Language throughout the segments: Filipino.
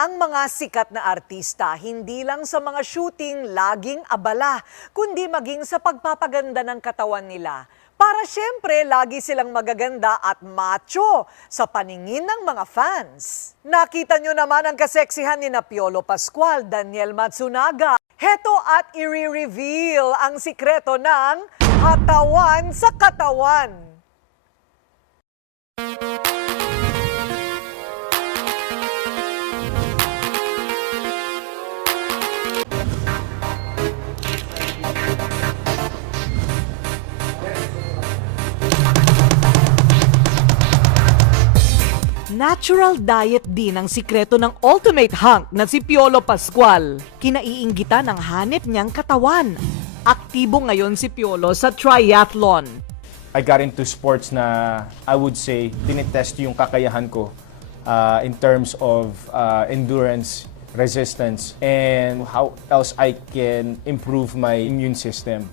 Ang mga sikat na artista, hindi lang sa mga shooting laging abala, kundi maging sa pagpapaganda ng katawan nila. Para syempre, lagi silang magaganda at macho sa paningin ng mga fans. Nakita nyo naman ang kaseksihan ni Piolo Pascual, Daniel Matsunaga. Heto at i-reveal ang sikreto ng katawan sa katawan. Natural diet din ang sikreto ng ultimate hunk na si Piolo Pascual. Kinaiinggitan ang hanip niyang katawan. Aktibo ngayon si Piolo sa triathlon. I got into sports na I would say tinitest yung kakayahan ko in terms of endurance, resistance, and how else I can improve my immune system.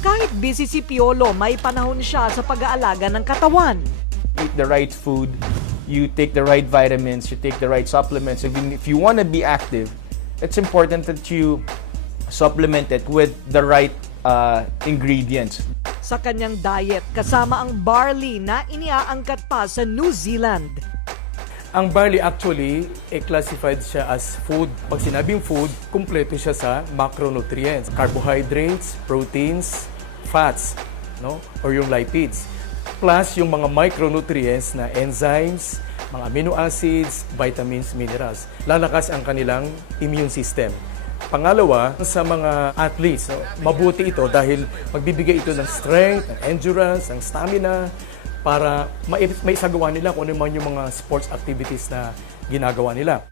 Kahit busy si Piolo, may panahon siya sa pag-aalaga ng katawan. Eat the right food, you take the right vitamins, you take the right supplements. If you want to be active, it's important that you supplement it with the right ingredients. Sa kanyang diet, kasama ang barley na iniaangkat pa sa New Zealand. Ang barley actually, classified siya as food. Pag sinabing food, kumpleto siya sa macronutrients. Carbohydrates, proteins, fats, no? Or yung lipids. Plus yung mga micronutrients na enzymes, mga amino acids, vitamins, minerals. Lalakas ang kanilang immune system. Pangalawa, sa mga athletes, mabuti ito dahil magbibigay ito ng strength, ng endurance, ng stamina, para maisagawa nila kung ano man yung mga sports activities na ginagawa nila.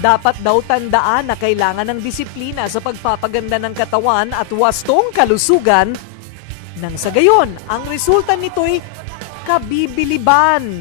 Dapat daw tandaan na kailangan ng disiplina sa pagpapaganda ng katawan at wastong kalusugan nang sa gayon, ang resulta nito'y kabibiliban.